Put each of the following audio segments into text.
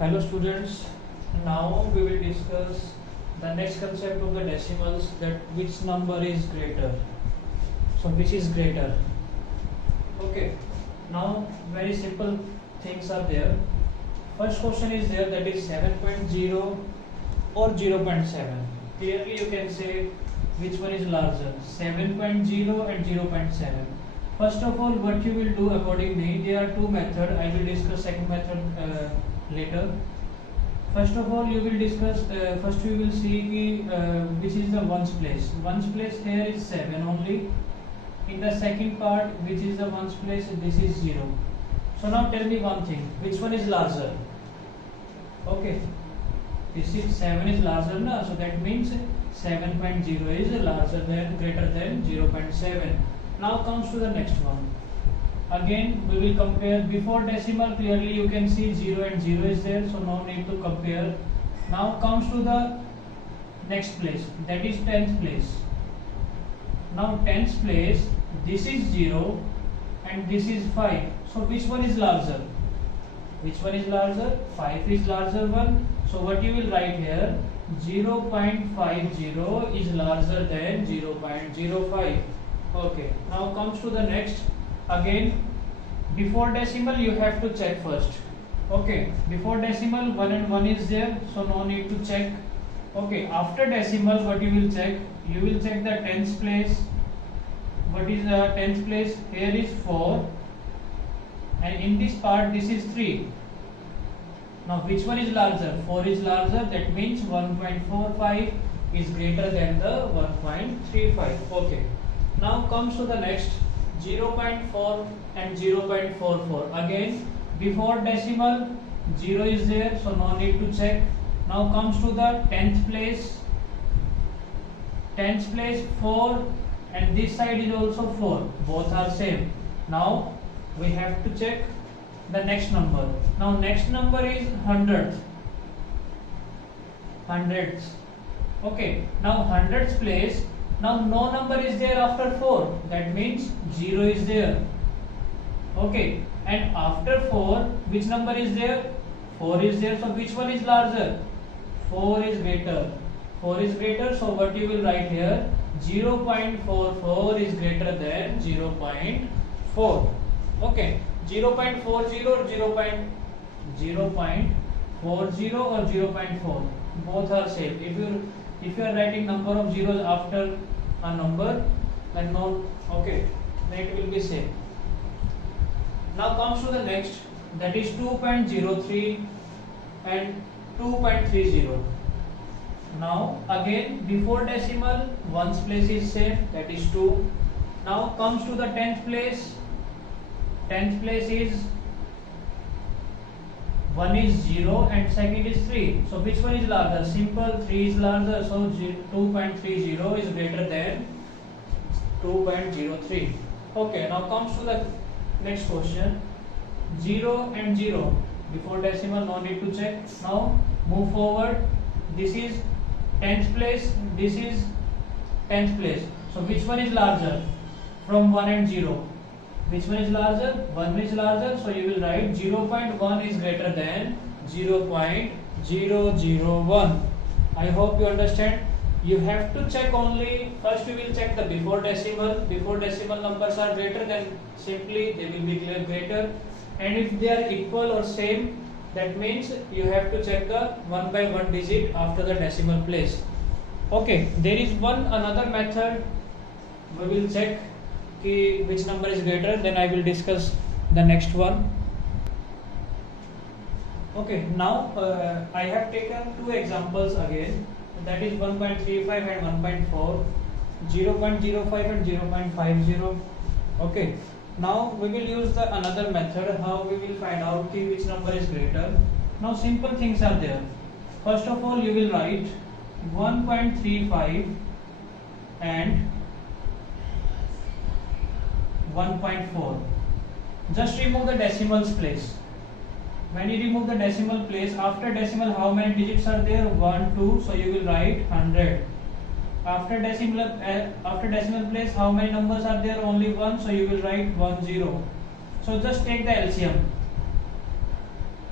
Hello students, now we will discuss the next concept of the decimals, that which number is greater. So which is greater? Okay, now very simple things are there. First question is there, that is 7.0 or 0.7. Clearly you can say which one is larger, 7.0 and 0.7. First of all, what you will do according to me, there are two methods. I will discuss second method later. First of all, you will discuss. First, we will see which is the ones place. Ones place here is 7 only. In the second part, which is the ones place, this is 0. So now tell me one thing: which one is larger? Okay, this is 7 is larger, na? So that means 7.0 is larger than, greater than 0.7. Now comes to the next one. Again we will compare. Before decimal, clearly you can see 0 and 0 is there, so no need to compare. Now comes to the next place, that is 10th place. Now 10th place, this is 0 and this is 5. So which one is larger? Which one is larger? 5 is larger one. So what you will write here, 0.50 is larger than 0.05. Okay, now comes to the next. Again, before decimal you have to check first. Okay, before decimal 1 and 1 is there, so no need to check. Okay, after decimal what you will check? You will check the 10th place. What is the 10th place? Here is 4 and in this part this is 3. Now which one is larger? 4 is larger, that means 1.45 is greater than the 1.35. Okay, now comes to the next, 0.4 and 0.44. Again, before decimal 0 is there, so no need to check. Now comes to the 10th place. 10th place 4 and this side is also 4. Both are same. Now we have to check the next number. Now next number is hundredth. Okay, now hundredth place. Now no number is there after 4, that means 0 is there. Okay, and after 4 which number is there? 4 is there. So which one is larger? 4 is greater. 4 is greater, so what you will write here, 0.44 is greater than 0.4. Okay, 0.40 or 0.40 or 0.4, both are same. If you are writing number of zeros after a number, then no, okay, then it will be same. Now comes to the next, that is 2.03 and 2.30. Now again, before decimal ones place is same, that is 2. Now comes to the 10th place. 10th place is 1 is 0 and second is 3. So which one is larger? Simple, 3 is larger, so 2.30 is greater than 2.03. Okay, now comes to the next question, 0 and 0. Before decimal no need to check. Now move forward. This is 10th place, this is 10th place. So which one is larger from 1 and 0? Which one is larger? 1 is larger, so you will write 0.1 is greater than 0.001. I hope you understand. You have to check only, first you will check the before decimal. Before decimal numbers are greater, then simply they will be greater. And if they are equal or same, that means you have to check the 1 by 1 digit after the decimal place. Okay, there is another method. We will check which number is greater, then I will discuss the next one. Okay, now I have taken two examples again, that is 1.35 and 1.4, 0.05 and 0.50. Okay, now we will use the another method, how we will find out which number is greater. Now simple things are there. First of all, you will write 1.35 and 1.4. Just remove the decimals place. When you remove the decimal place, after decimal how many digits are there? 1, 2, so you will write 100. After decimal place how many numbers are there? Only 1, so you will write 10. So just take the LCM.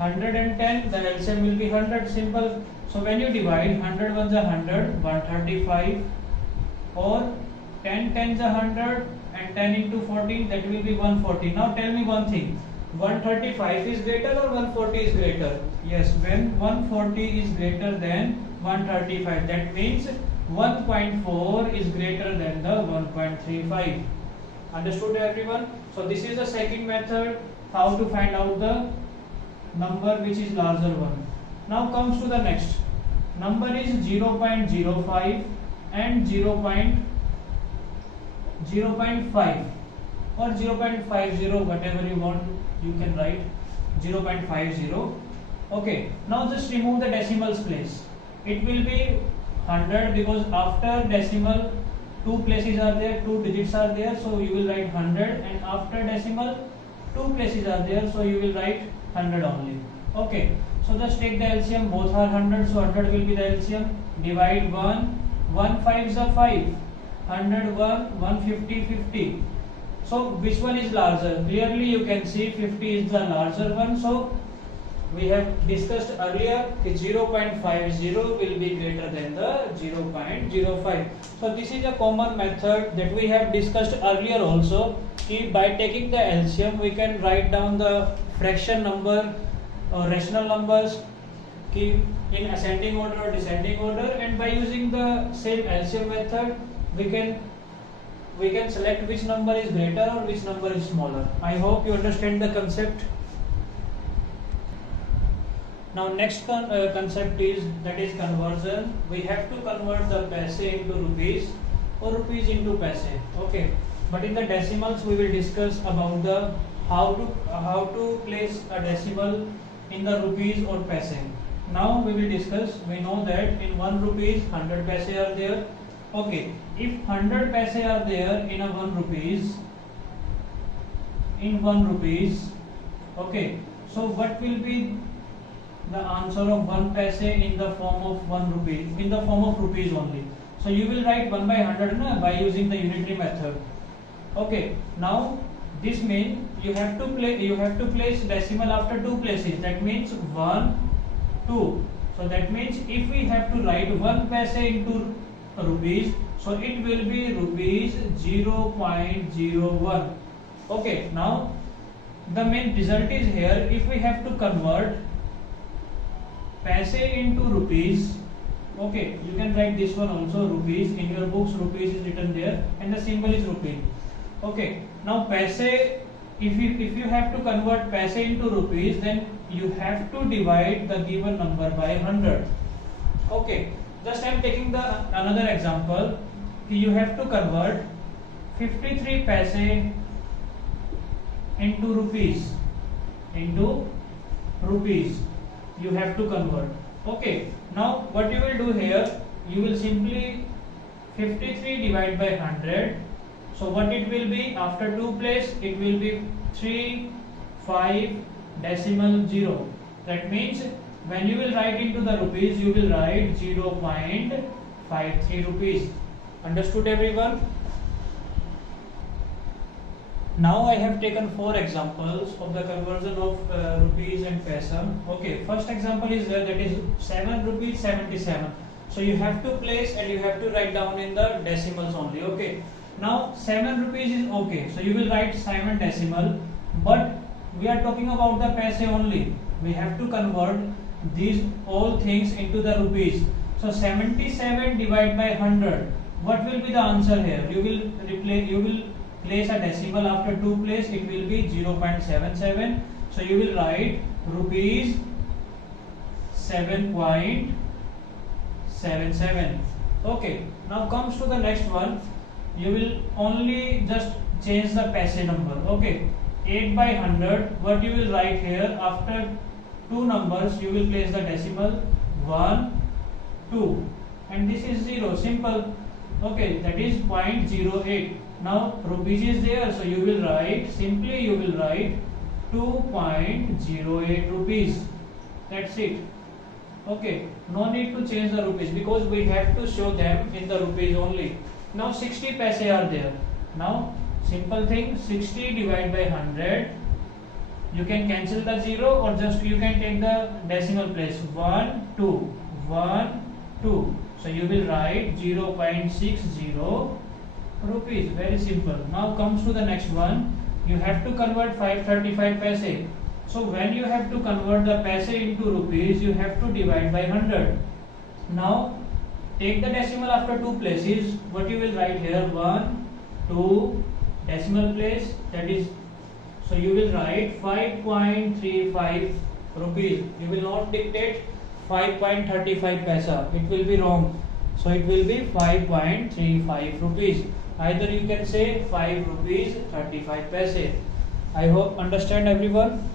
110, the LCM will be 100, simple. So when you divide 100 ones are 100, 135, or 10 tens are 100 and 10 into 14, that will be 140. Now tell me one thing, 135 is greater or 140 is greater? Yes, when 140 is greater than 135, that means 1.4 is greater than the 1.35. Understood everyone? So this is the second method, how to find out the number which is larger one. Now comes to the next. Number is 0.05 and 0.05 or 0.50, whatever you want you can write 0.50. Okay, now just remove the decimals place. It will be 100 because after decimal two places are there, two digits are there, so you will write 100, and after decimal two places are there, so you will write 100 only. Okay, so just take the LCM, both are 100, so 100 will be the LCM. Divide 1 5s are 5, 100 150 50. So which one is larger? Clearly you can see 50 is the larger one. So we have discussed earlier that 0.50 will be greater than the 0.05. So this is a common method that we have discussed earlier also. By taking the LCM we can write down the fraction number or rational numbers in ascending order or descending order, and by using the same LCM method we can select which number is greater or which number is smaller. I hope you understand the concept. Now next concept is conversion. We have to convert the paise into rupees or rupees into paise. Okay, but in the decimals we will discuss about the how to place a decimal in the rupees or paise. Now we will discuss. We know that in 1 rupees 100 paise are there. Okay, if 100 paise are there in a 1 rupees, okay, so what will be the answer of 1 paise in the form of 1 rupee, in the form of rupees only? So you will write 1 by 100 by using the unitary method. Okay, now this means you have to place decimal after two places, that means 1 2. So that means if we have to write 1 paise into rupees, so it will be rupees 0.01. Okay, now the main result is here. If we have to convert paise into rupees, okay, you can write this one also rupees. In your books rupees is written there and the symbol is rupee. Okay, now paise, if you have to convert paise into rupees, then you have to divide the given number by 100. Okay, just I am taking another example. You have to convert 53 paise into rupees. You have to convert. Okay, now what you will do here, you will simply 53 divided by 100. So what it will be after 2 place, it will be 3 5 decimal 0. That means when you will write into the rupees, you will write 0.53 rupees. Understood everyone? Now I have taken 4 examples of the conversion of rupees and paise. Okay, first example is that is 7 rupees 77. So you have to place and you have to write down in the decimals only. Okay, now 7 rupees is okay. So you will write 7 decimal, but we are talking about the paise only. We have to convert these all things into the rupees. So 77 divided by 100. What will be the answer here? You will place a decimal after 2 place. It will be 0.77. So you will write rupees 7.77. Okay. Now comes to the next one. You will only just change the paise number. Okay. 8 by 100. What you will write here after 2 numbers? You will place the decimal 1 2 and this is 0. Simple. Okay, that is 0.08. Now rupees is there, so you will write 2.08 rupees. That's it. Okay, no need to change the rupees because we have to show them in the rupees only. Now 60 paise are there. Now simple thing, 60 divided by 100. You can cancel the 0 or just you can take the decimal place 1 2 1 2. So you will write 0.60 rupees. Very simple. Now comes to the next one. You have to convert 535 paise. So when you have to convert the paise into rupees, you have to divide by 100. Now take the decimal after two places. What you will write here? 1 2 decimal place, that is, so you will write 5.35 rupees. You will not dictate 5.35 paisa. It will be wrong. So it will be 5.35 rupees. Either you can say 5 rupees 35 paise. I hope understand everyone.